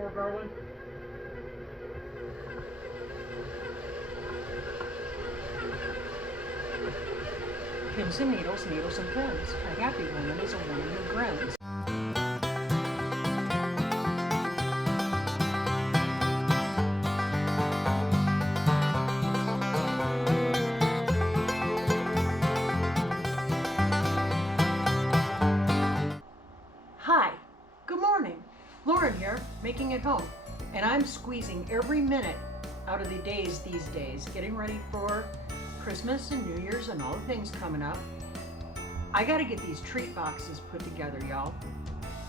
more garlic? Pins and needles, needles and pins. A happy woman is a woman who grins. Hi, good morning. Lauren here, making it home. And I'm squeezing every minute out of the days these days, getting ready for Christmas and New Year's and all the things coming up. I gotta get these treat boxes put together, y'all.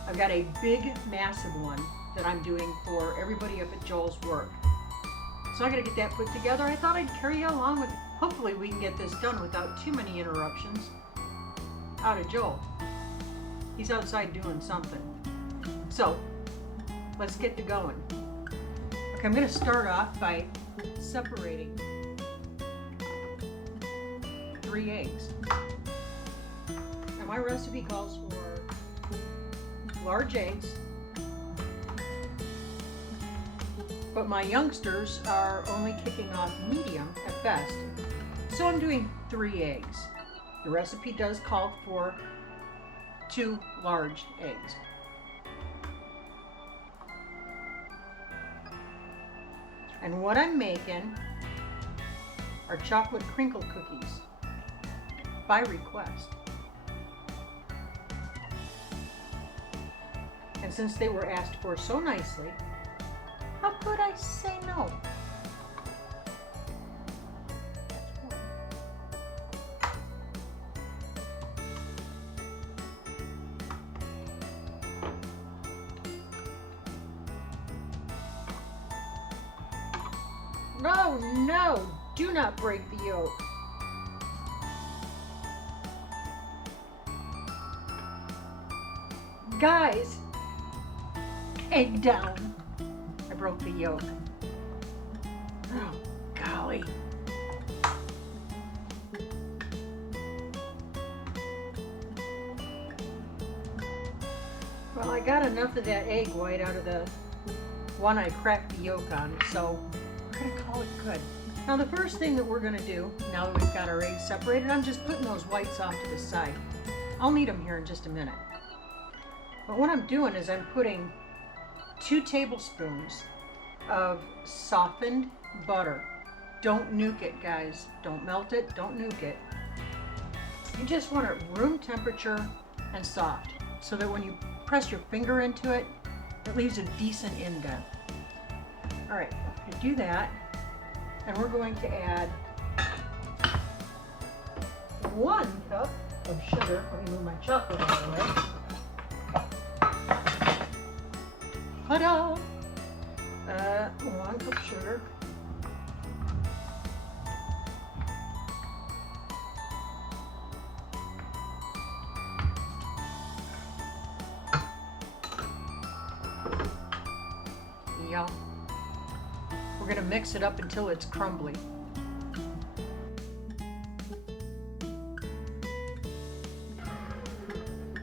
I've got a big, massive one that I'm doing for everybody up at Joel's work. So I gotta get that put together. I thought I'd carry you along with it. Hopefully we can get this done without too many interruptions out of Joel. He's outside doing something. So, let's get to going. Okay, I'm gonna start off by separating 3 eggs. Now my recipe calls for large eggs, but my youngsters are only kicking off medium at best. So I'm doing 3 eggs. The recipe does call for 2 large eggs. And what I'm making are chocolate crinkle cookies by request. And since they were asked for so nicely, how could I say no? No, no, do not break the yolk. Guys, egg down. I broke the yolk. Oh, golly. Well, I got enough of that egg white out of the one I cracked the yolk on, so we're gonna call it good. Now the first thing that we're gonna do, now that we've got our eggs separated, I'm just putting those whites off to the side. I'll need them here in just a minute. But what I'm doing is I'm putting 2 tablespoons of softened butter. Don't nuke it, guys. Don't melt it, don't nuke it. You just want it room temperature and soft, so that when you press your finger into it, it leaves a decent indent. All right, to do that, and we're going to add 1 cup of sugar. Let me move my chocolate out of the way. Ta-da! 1 cup sugar. Yeah. We're going to mix it up until it's crumbly.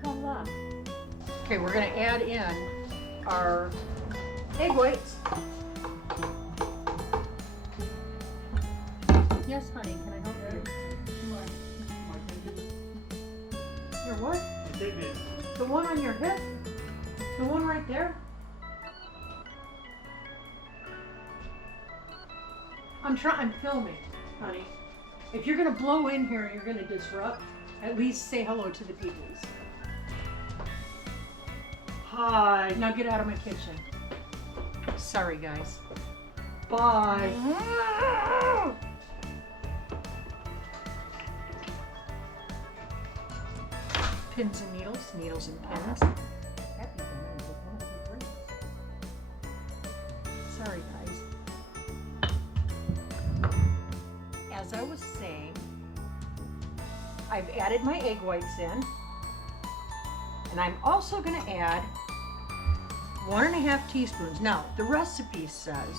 Voila. Okay, we're going to add in our egg whites. Yes, honey, can I help you? Your what? The one on your hip? The one right there? I'm filming, honey. If you're gonna blow in here and you're gonna disrupt, at least say hello to the peoples. Hi. Now get out of my kitchen. Sorry, guys. Bye. Pins and needles, needles and pins. Happy woman is a woman who grins. Sorry, guys. As I was saying, I've added my egg whites in, and I'm also going to add 1½ teaspoons. Now, the recipe says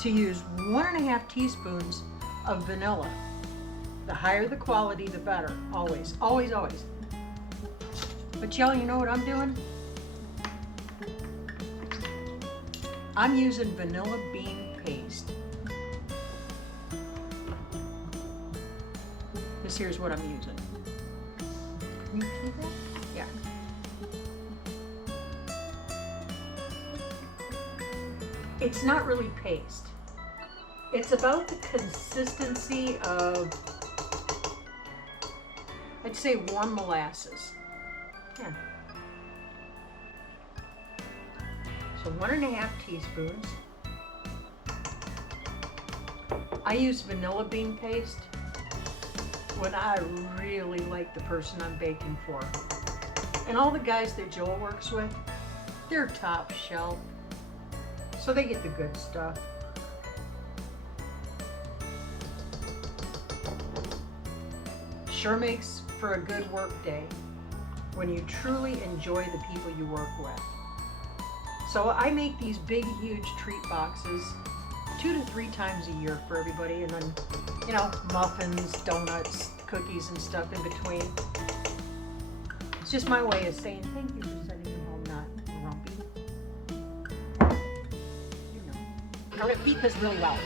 to use 1½ teaspoons of vanilla. The higher the quality, the better. Always, always, always. But y'all, you know what I'm doing? I'm using vanilla bean paste. This here's what I'm using. Can you see that? Yeah. It's not really paste. It's about the consistency of, I'd say, warm molasses. Yeah. So 1.5 teaspoons. I use vanilla bean paste when I really like the person I'm baking for. And all the guys that Joel works with, they're top shelf. So they get the good stuff. Sure makes for a good work day when you truly enjoy the people you work with. So I make these big, huge treat boxes 2 to 3 times a year for everybody, and then, you know, muffins, donuts, cookies, and stuff in between. It's just my way of saying thank you for sending him home not grumpy. You know. All right, beat this really well.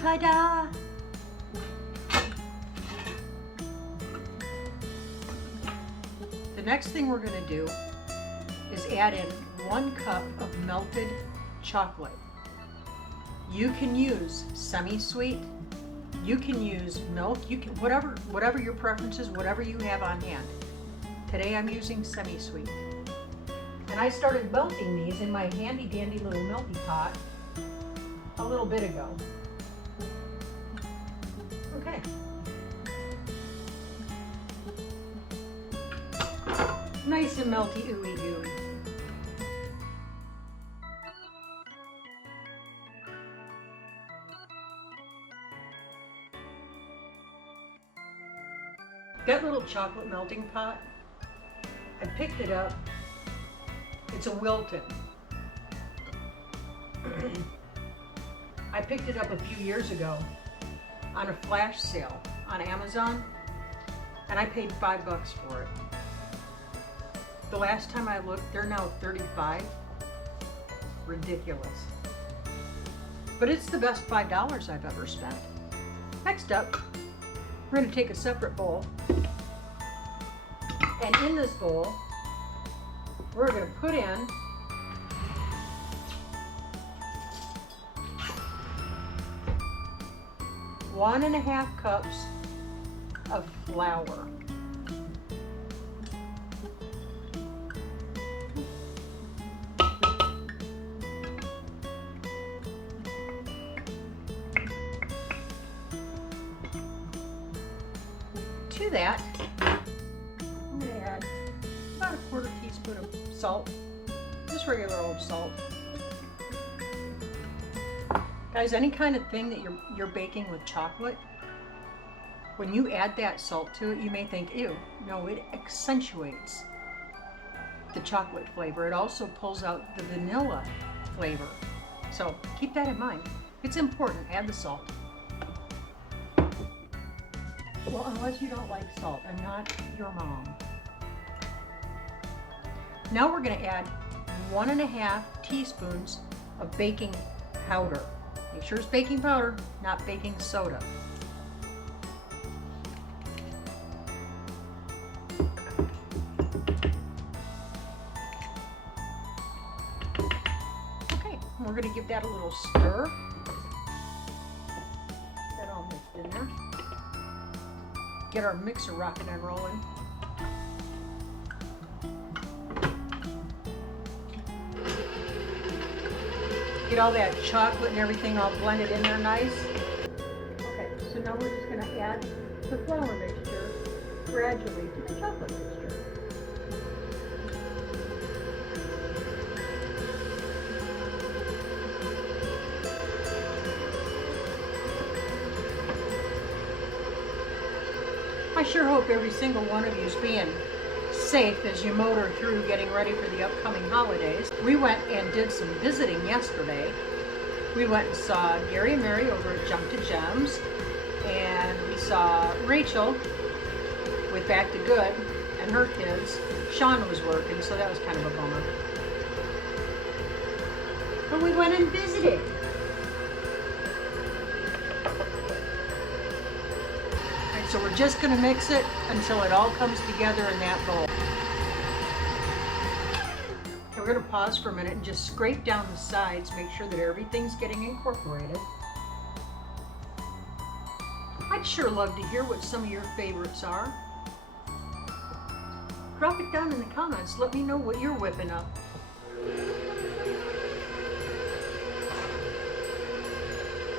Ta-da! The next thing we're going to do is add in 1 cup of melted chocolate. You can use semi-sweet, you can use milk, you can whatever your preference is, whatever you have on hand. Today I'm using semi-sweet. And I started melting these in my handy dandy little melty pot a little bit ago. Okay. Nice and melty, ooey gooey. That little chocolate melting pot, I picked it up. It's a Wilton. I picked it up a few years ago on a flash sale on Amazon, and I paid $5 for it. The last time I looked, they're now $35. Ridiculous. But it's the best $5 I've ever spent. Next up, we're going to take a separate bowl, and in this bowl, we're going to put in 1.5 cups of flour. To that, I'm going to add about 1/4 teaspoon of salt, just regular old salt. Guys, any kind of thing that you're baking with chocolate, when you add that salt to it, you may think, ew. No, it accentuates the chocolate flavor. It also pulls out the vanilla flavor. So keep that in mind. It's important. Add the salt. Well, unless you don't like salt, I'm not your mom. Now we're going to add 1.5 teaspoons of baking powder. Make sure it's baking powder, not baking soda. Okay, we're going to give that a little stir. Get that all mixed in there. Get our mixer rocking and rolling. Get all that chocolate and everything all blended in there nice. Okay, so now we're just going to add the flour mixture gradually to the chocolate mixture. I sure hope every single one of you is being safe as you motor through getting ready for the upcoming holidays. We went and did some visiting yesterday. We went and saw Gary and Mary over at Junk to Gems, and we saw Rachel with Back to Good, and her kids. Sean was working, so that was kind of a bummer. But we went and visited. Alright, so we're just going to mix it until it all comes together in that bowl. Okay, we're going to pause for a minute and just scrape down the sides, make sure that everything's getting incorporated. I'd sure love to hear what some of your favorites are. Drop it down in the comments. Let me know what you're whipping up.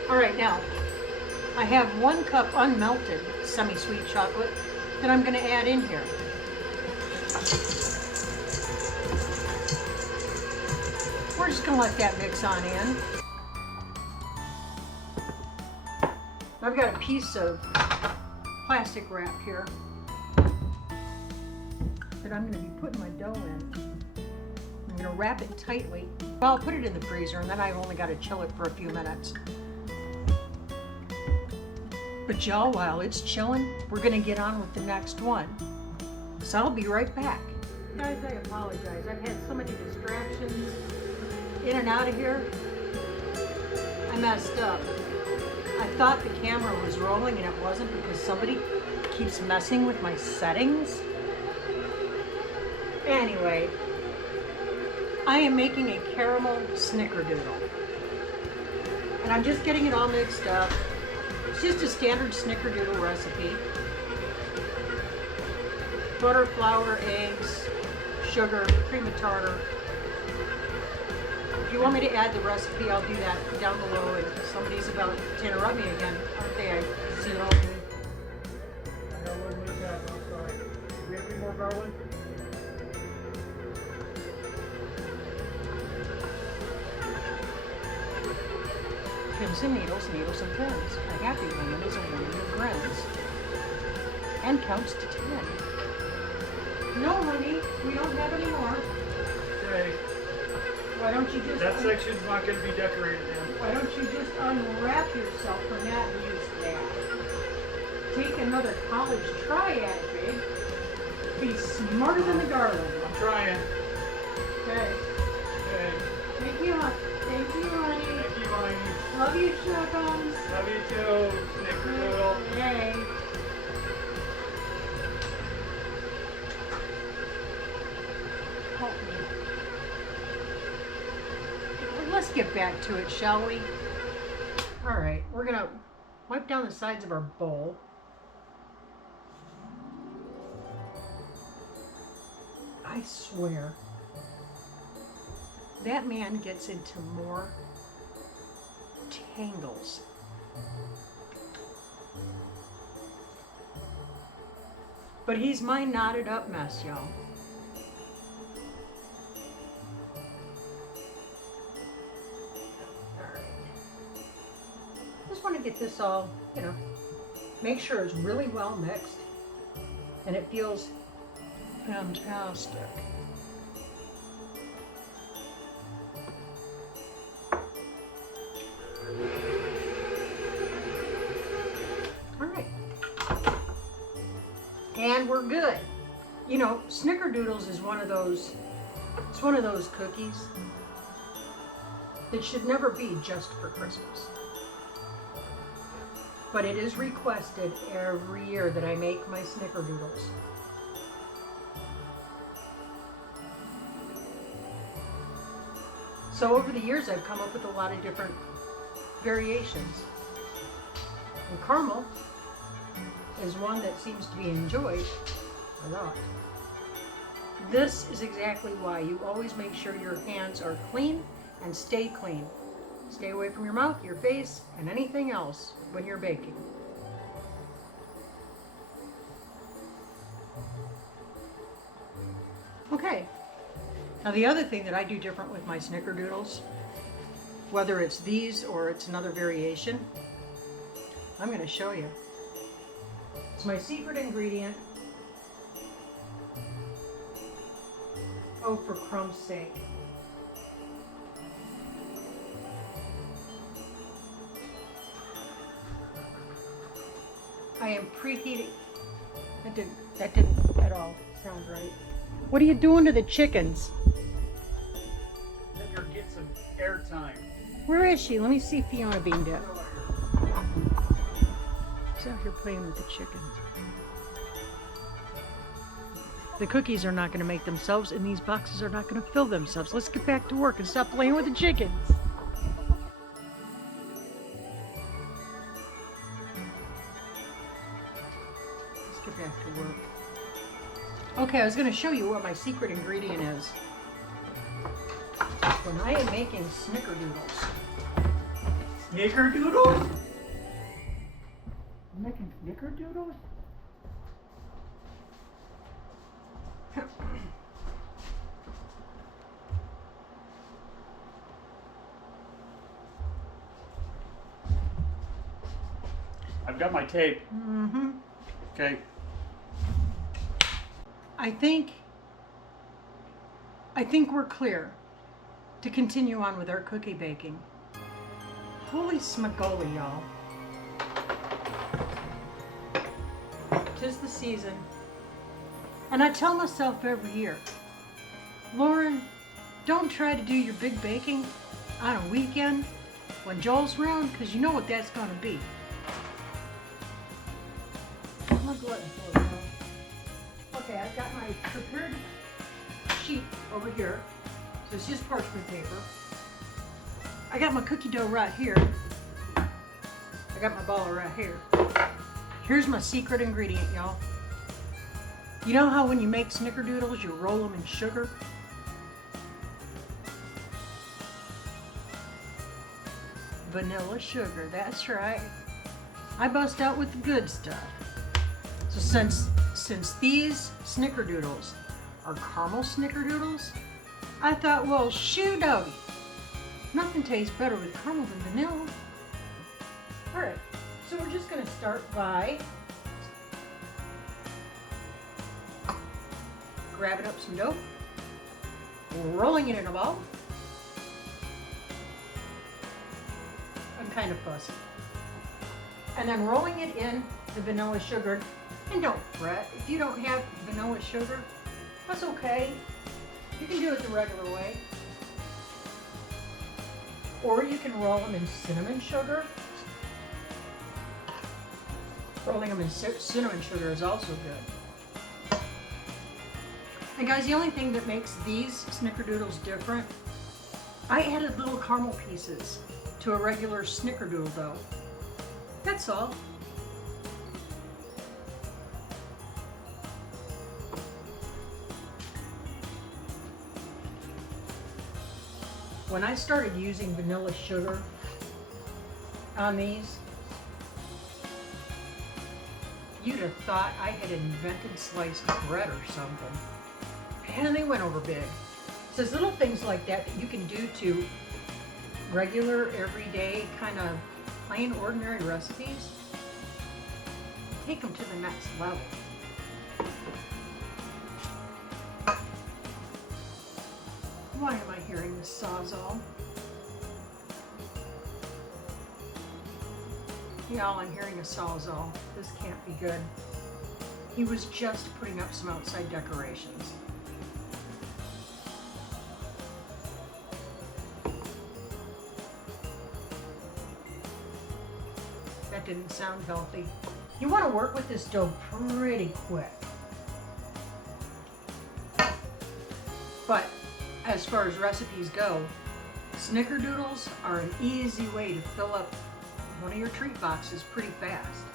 All right, now I have 1 cup unmelted semi-sweet chocolate that I'm going to add in here. We're just going to let that mix on in. I've got a piece of plastic wrap here that I'm going to be putting my dough in. I'm going to wrap it tightly. Well, I'll put it in the freezer and then I've only got to chill it for a few minutes. But y'all, while it's chilling, we're going to get on with the next one. So I'll be right back. Guys, I apologize. I've had so many distractions in and out of here. I messed up. I thought the camera was rolling and it wasn't because somebody keeps messing with my settings. Anyway, I am making a caramel snickerdoodle. And I'm just getting it all mixed up. It's just a standard snickerdoodle recipe. Butter, flour, eggs, sugar, cream of tartar. If you want me to add the recipe, I'll do that down below. And somebody's about to interrupt me again, aren't they? I see it all good. I got a little bit of that, I'm sorry. Do we have any more garlic? Pins and needles, needles and pins. A happy woman is a woman who grins and counts to 10. No, honey, we don't have any more. Okay. Why don't you just... That section's not going to be decorated then. Why don't you just unwrap yourself from that and use that? Take another college try at it, babe. Be smarter than the garland. I'm trying. Okay. Okay. Thank you, honey. Thank you, honey. Thank you, honey. Love you, Shuckums. Love you too, Snickerdoodle. Hey. Help me. Let's get back to it, shall we? All right, we're gonna wipe down the sides of our bowl. I swear, that man gets into more tangles. But he's my knotted up mess, y'all. Just want to get this all, make sure it's really well mixed and it feels fantastic. All right. And we're good. Snickerdoodles is one of those cookies that should never be just for Christmas. But it is requested every year that I make my snickerdoodles. So over the years, I've come up with a lot of different variations. And caramel is one that seems to be enjoyed a lot. This is exactly why you always make sure your hands are clean and stay clean. Stay away from your mouth, your face, and anything else when you're baking. Okay. Now the other thing that I do different with my snickerdoodles, whether it's these or it's another variation, I'm going to show you. It's my secret ingredient. Oh, for crumb's sake. I am preheating. That didn't at all sound right. What are you doing to the chickens? Let her get some airtime. Where is she? Let me see Fiona being dead. She's out here playing with the chickens. The cookies are not going to make themselves, and these boxes are not going to fill themselves. Let's get back to work and stop playing with the chickens. Let's get back to work. Okay, I was going to show you what my secret ingredient is. When I am making snickerdoodles. Snickerdoodles? I'm making snickerdoodles? I've got my tape. Mm-hmm. Okay. I think we're clear to continue on with our cookie baking. Holy smagoli, y'all. 'Tis the season. And I tell myself every year, Lauren, don't try to do your big baking on a weekend when Joel's around, because you know what that's going to be. I'm a glutton for it, though. Okay, I've got my prepared sheet over here. So it's just parchment paper. I got my cookie dough right here. I got my ball right here. Here's my secret ingredient, y'all. You know how when you make snickerdoodles, you roll them in sugar? Vanilla sugar, that's right. I bust out with the good stuff. So since these snickerdoodles are caramel snickerdoodles, I thought, well, shoo doggy. Nothing tastes better with caramel than vanilla. All right, so we're just gonna start by grabbing up some dough, rolling it in a ball. I'm kind of fussy. And then rolling it in the vanilla sugar. And don't fret, if you don't have vanilla sugar, that's okay. You can do it the regular way. Or you can roll them in cinnamon sugar. Rolling them in cinnamon sugar is also good. And guys, the only thing that makes these snickerdoodles different, I added little caramel pieces to a regular snickerdoodle dough. That's all. When I started using vanilla sugar on these, you'd have thought I had invented sliced bread or something. And they went over big. So there's little things like that that you can do to regular, everyday, kind of plain, ordinary recipes. Take them to the next level. Why am I hearing this sawzall? Y'all, I'm hearing a sawzall. This can't be good. He was just putting up some outside decorations. That didn't sound healthy. You want to work with this dough pretty quick. But as far as recipes go, snickerdoodles are an easy way to fill up one of your treat boxes pretty fast.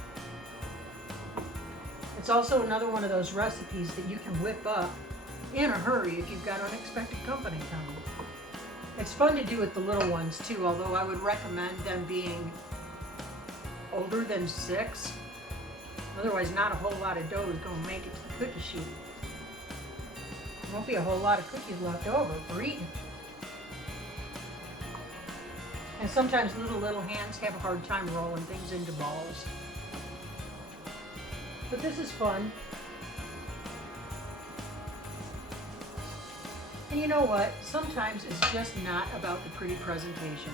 It's also another one of those recipes that you can whip up in a hurry if you've got unexpected company coming. It's fun to do with the little ones too, although I would recommend them being older than 6. Otherwise, not a whole lot of dough is going to make it to the cookie sheet. There won't be a whole lot of cookies left over for eating. And sometimes little hands have a hard time rolling things into balls. But this is fun. And you know what? Sometimes it's just not about the pretty presentation.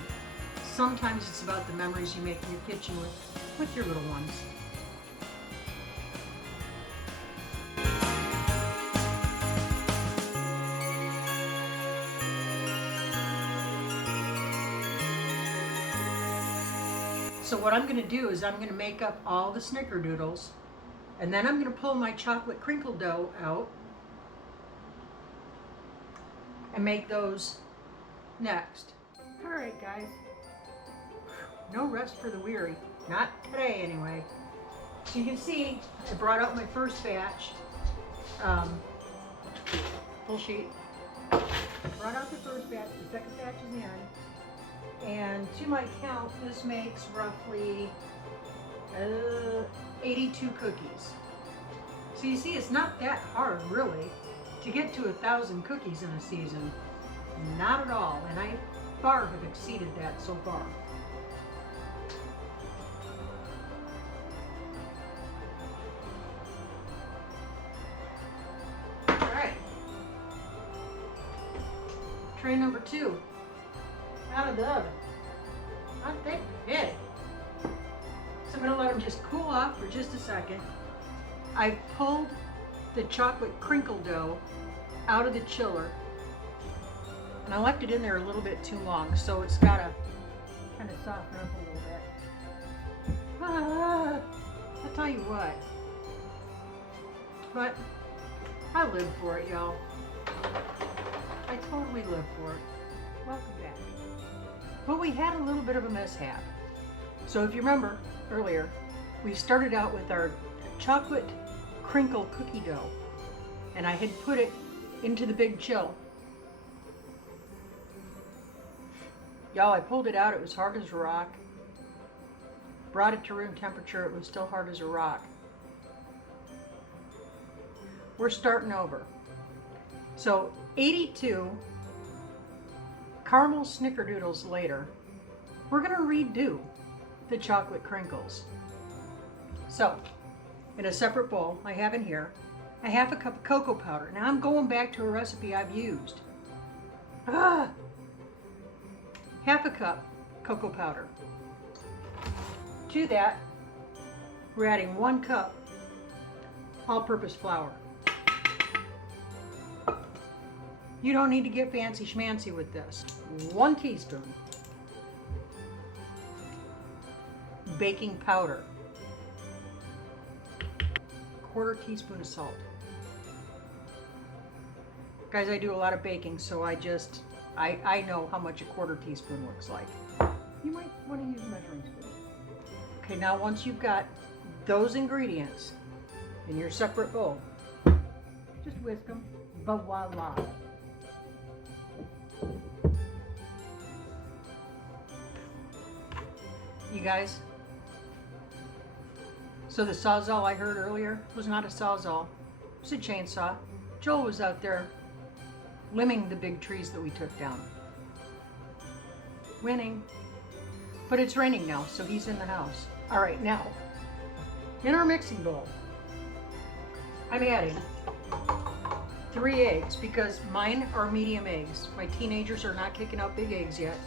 Sometimes it's about the memories you make in your kitchen with your little ones. So what I'm going to do is I'm going to make up all the snickerdoodles, and then I'm going to pull my chocolate crinkle dough out and make those next. All right, guys. No rest for the weary. Not today, anyway. So you can see I brought out my first batch. Full sheet. Brought out the first batch. The second batch is in. And to my count, this makes roughly 82 cookies. So you see, it's not that hard, really, to get to 1,000 cookies in a season. Not at all. And I far have exceeded that so far. Tray number 2 out of the oven. Not that big. So I'm going to let them just cool off for just a second. I've pulled the chocolate crinkle dough out of the chiller, and I left it in there a little bit too long, so it's got to kind of soften up a little bit. I'll tell you what, but I live for it, y'all. I totally live for it. Welcome back. But we had a little bit of a mishap. So if you remember earlier, we started out with our chocolate crinkle cookie dough, and I had put it into the big chill. Y'all, I pulled it out, it was hard as a rock. Brought it to room temperature, it was still hard as a rock. We're starting over. So 82 caramel snickerdoodles later, we're going to redo the chocolate crinkles. So in a separate bowl I have in here a half a cup of cocoa powder. Now I'm going back to a recipe I've used. Half a cup cocoa powder. To that we're adding 1 cup all-purpose flour. You don't need to get fancy schmancy with this. 1 teaspoon baking powder. 1/4 teaspoon of salt. Guys, I do a lot of baking, so I know how much a 1/4 teaspoon looks like. You might want to use a measuring spoon. Okay, now once you've got those ingredients in your separate bowl, just whisk them. Voila. You guys, so the sawzall I heard earlier was not a sawzall, it was a chainsaw. Joel was out there limbing the big trees that we took down. Winning. But it's raining now, so he's in the house. All right, now, in our mixing bowl, I'm adding 3 eggs because mine are medium eggs. My teenagers are not kicking out big eggs yet.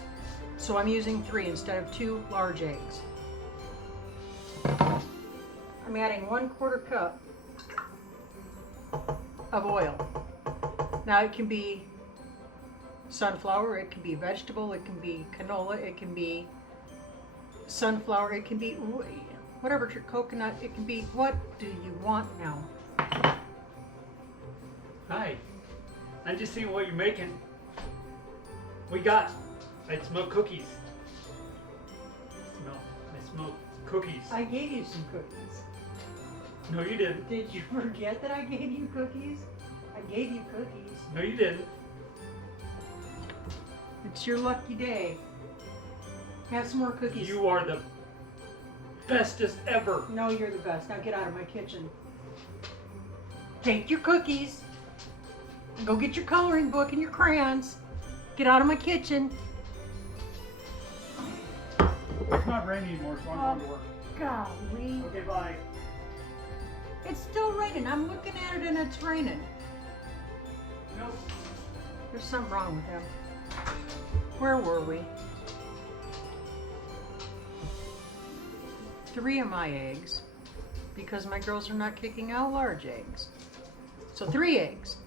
So I'm using 3 instead of 2 large eggs. I'm adding 1/4 cup of oil. Now it can be sunflower, it can be vegetable, it can be canola, it can be sunflower, it can be whatever, coconut, it can be, what do you want now? Hi. I'm just seeing what you're making. I smell cookies. I smell cookies. I gave you some cookies. No, you didn't. Did you forget that I gave you cookies? I gave you cookies. No, you didn't. It's your lucky day. Have some more cookies. You are the bestest ever. No, you're the best. Now get out of my kitchen. Take your cookies. And go get your coloring book and your crayons. Get out of my kitchen. It's not raining anymore, so I'm going to work. Golly. Okay, bye. It's still raining. I'm looking at it and it's raining. Nope. There's something wrong with him. Where were we? 3 of my eggs, because my girls are not kicking out large eggs. So 3 eggs.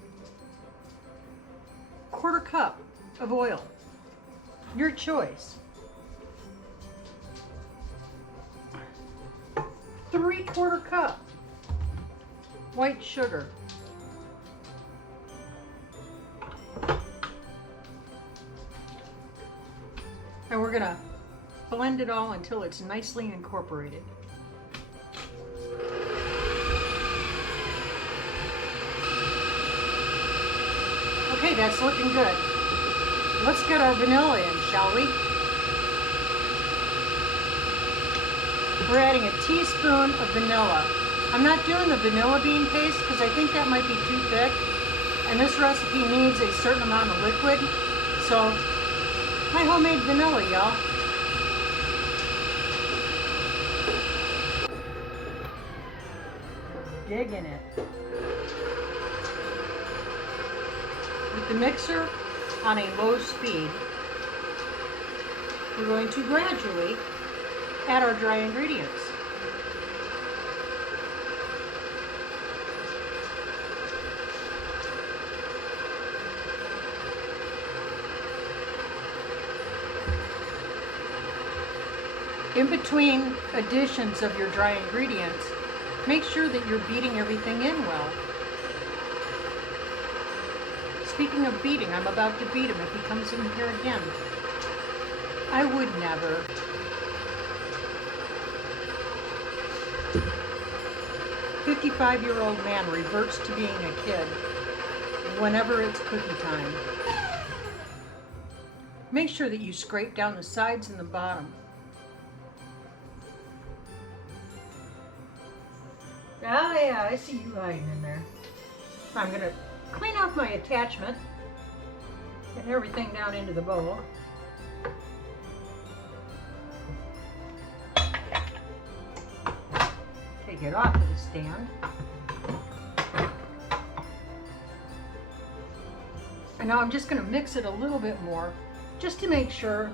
1/4 cup of oil. Your choice. 3/4 cup white sugar. And we're gonna blend it all until it's nicely incorporated. Okay, that's looking good. Let's get our vanilla in, shall we? We're adding a teaspoon of vanilla. I'm not doing the vanilla bean paste because I think that might be too thick. And this recipe needs a certain amount of liquid. So, my homemade vanilla, y'all. Dig in it. With the mixer on a low speed, we're going to gradually add our dry ingredients. In between additions of your dry ingredients, make sure that you're beating everything in well. Speaking of beating, I'm about to beat him if he comes in here again. I would never. A 55-year-old man reverts to being a kid whenever it's cookie time. Make sure that you scrape down the sides and the bottom. Oh yeah, I see you hiding in there. I'm going to clean off my attachment, get everything down into the bowl. Take it off of the stand. And now I'm just going to mix it a little bit more just to make sure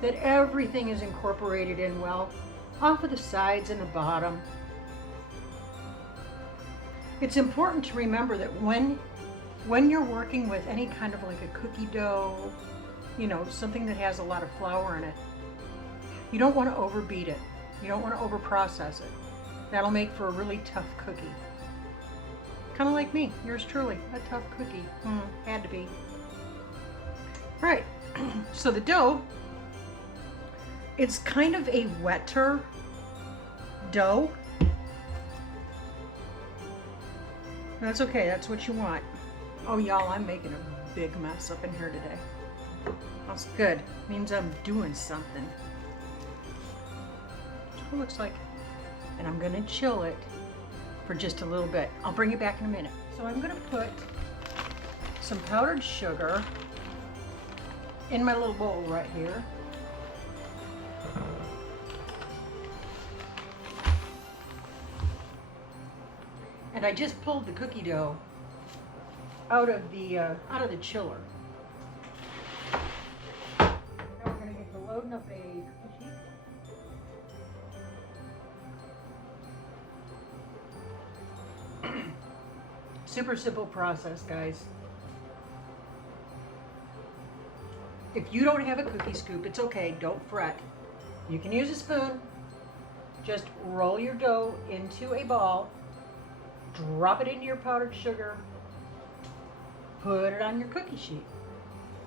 that everything is incorporated in well off of the sides and the bottom. It's important to remember that when you're working with any kind of like a cookie dough, you know, something that has a lot of flour in it, you don't want to overbeat it. You don't want to overprocess it. That'll make for a really tough cookie. Kind of like me, yours truly, a tough cookie. Had to be. Right, so the dough, it's kind of a wetter dough. That's okay, that's what you want. Oh y'all, I'm making a big mess up in here today. That's good, means I'm doing something. That's what it looks like. And I'm gonna chill it for just a little bit. I'll bring it back in a minute. So I'm gonna put some powdered sugar in my little bowl right here. And I just pulled the cookie dough out of the chiller. Now we're going to get to loading up a cookie sheet. Super simple process, guys. If you don't have a cookie scoop, it's okay. Don't fret. You can use a spoon. Just roll your dough into a ball. Drop it into your powdered sugar, put it on your cookie sheet.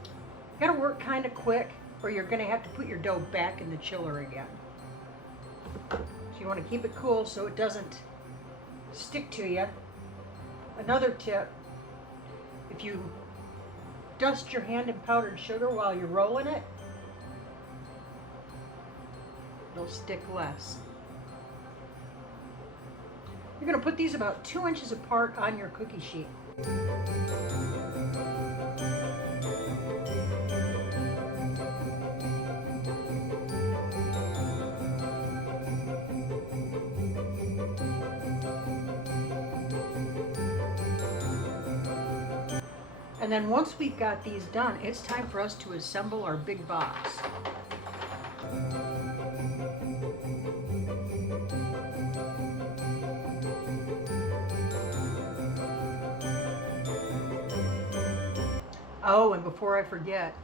You gotta work kind of quick or you're gonna have to put your dough back in the chiller again. So you wanna keep it cool so it doesn't stick to you. Another tip, if you dust your hand in powdered sugar while you're rolling it, it'll stick less. You're going to put these about 2 inches apart on your cookie sheet. And then once we've got these done, it's time for us to assemble our big box. Oh, and before I forget,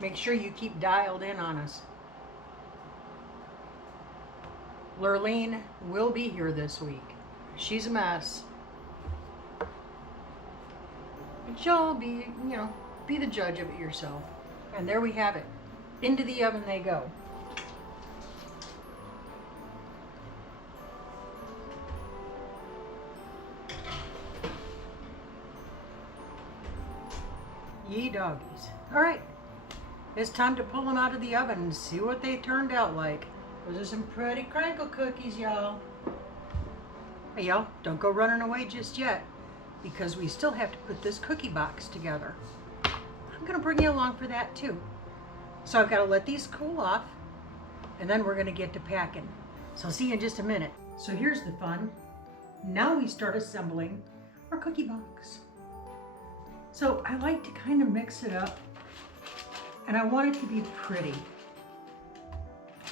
make sure you keep dialed in on us. Lurleen will be here this week. She's a mess. But you'll be, be the judge of it yourself. And there we have it. Into the oven they go. Ye doggies. All right, it's time to pull them out of the oven and see what they turned out like. Those are some pretty crinkle cookies, y'all. Hey, y'all, don't go running away just yet, because we still have to put this cookie box together. I'm gonna bring you along for that too. So I've gotta let these cool off, and then we're gonna get to packing. So I'll see you in just a minute. So here's the fun. Now we start assembling our cookie box. So I like to kind of mix it up, and I want it to be pretty.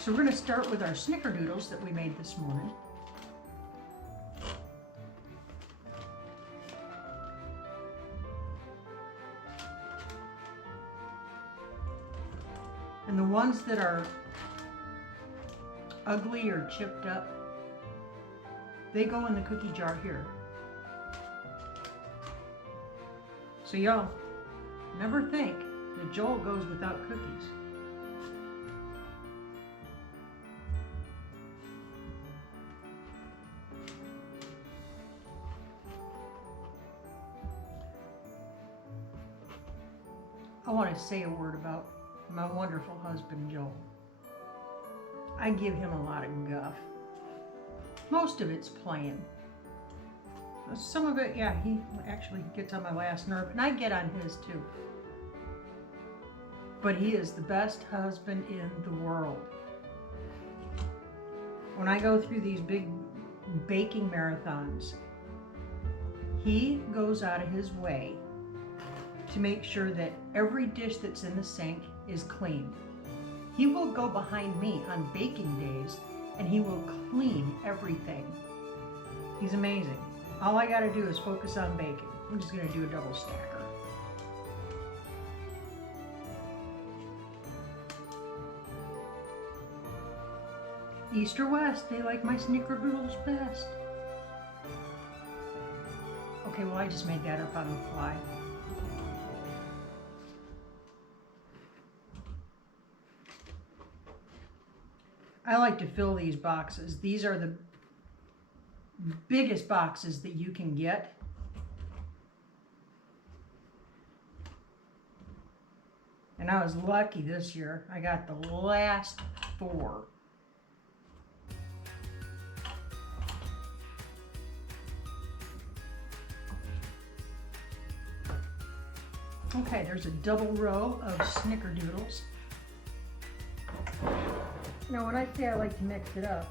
So we're going to start with our snickerdoodles that we made this morning. And the ones that are ugly or chipped up, they go in the cookie jar here. So y'all, never think that Joel goes without cookies. I want to say a word about my wonderful husband, Joel. I give him a lot of guff. Most of it's playing. Some of it, yeah, he actually gets on my last nerve, and I get on his too. But he is the best husband in the world. When I go through these big baking marathons, he goes out of his way to make sure that every dish that's in the sink is clean. He will go behind me on baking days, and he will clean everything. He's amazing. All I gotta do is focus on baking. I'm just gonna do a double stacker. East or West, they like my snickerdoodles best. Okay, well I just made that up on the fly. I like to fill these boxes. These are the biggest boxes that you can get. And I was lucky this year. I got the last 4. Okay, there's a double row of snickerdoodles. Now when I say I like to mix it up,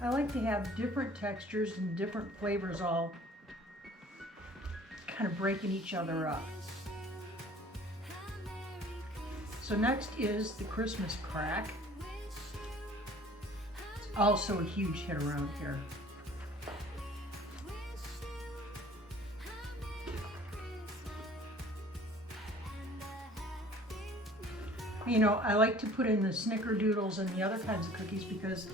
I like to have different textures and different flavors all kind of breaking each other up. So next is the Christmas crack. It's also a huge hit around here. You know, I like to put in the snickerdoodles and the other kinds of cookies because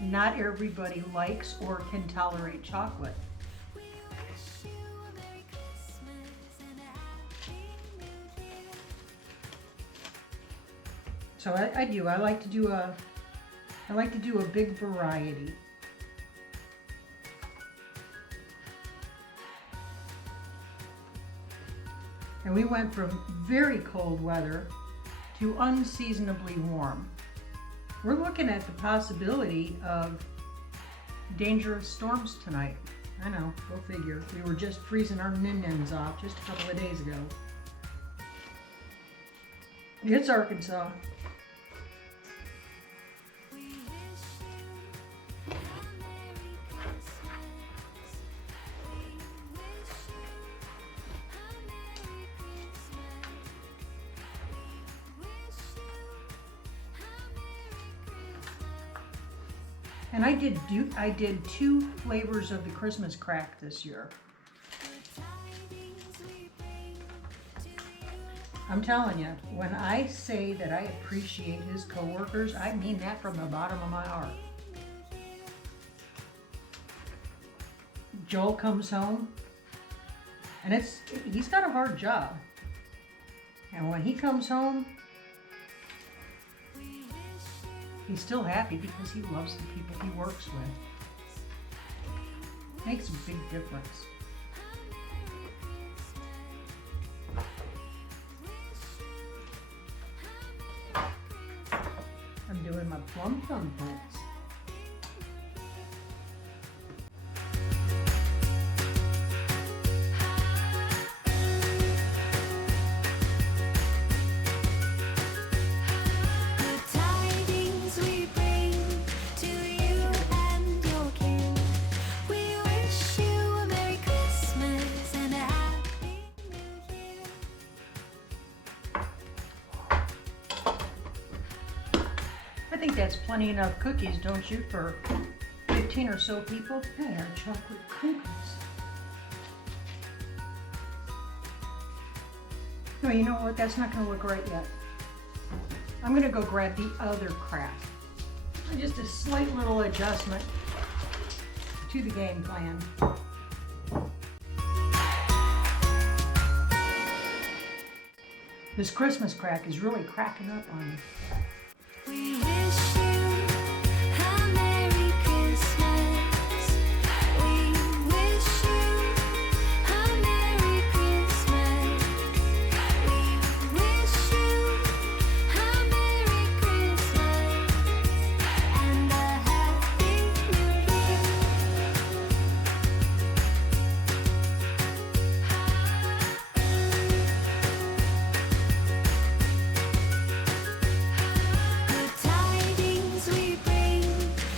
not everybody likes or can tolerate chocolate. So I like to do a big variety. And we went from very cold weather to unseasonably warm. We're looking at the possibility of dangerous storms tonight. I know, go figure. We were just freezing our nin-nins off just a couple of days ago. It's Arkansas. And I did 2 flavors of the Christmas crack this year. I'm telling you, when I say that I appreciate his coworkers, I mean that from the bottom of my heart. Joel comes home, and he's got a hard job. And when he comes home, he's still happy because he loves the people he works with. Makes a big difference. I'm doing my plum thumb plants. I think that's plenty enough cookies, don't you, for 15 or so people? They are chocolate cookies. No, you know what? That's not going to look right yet. I'm going to go grab the other crap. Just a slight little adjustment to the game plan. This Christmas crack is really cracking up on me. We wish you a Merry Christmas. We wish you a Merry Christmas. We wish you a Merry Christmas and a Happy New Year. Good tidings we bring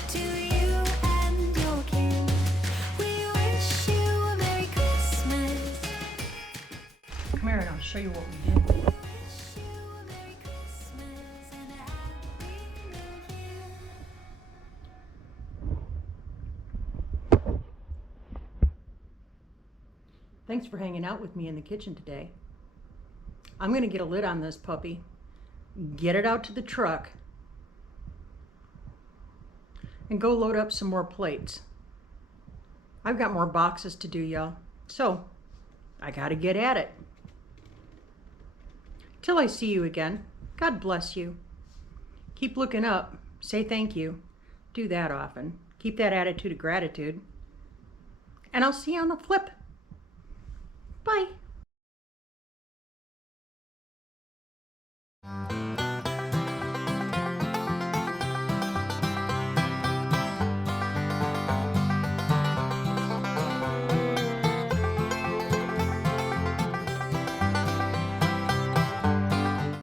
to you and your king. We wish you a Merry Christmas. Come here and I'll show you what we did. Wish you a Merry Christmas and a Happy New Year. Thanks for hanging out with me in the kitchen today. I'm going to get a lid on this puppy, get it out to the truck, and go load up some more plates. I've got more boxes to do, y'all, so I got to get at it. Till I see you again, God bless you. Keep looking up, say thank you, do that often. Keep that attitude of gratitude, and I'll see you on the flip. Bye.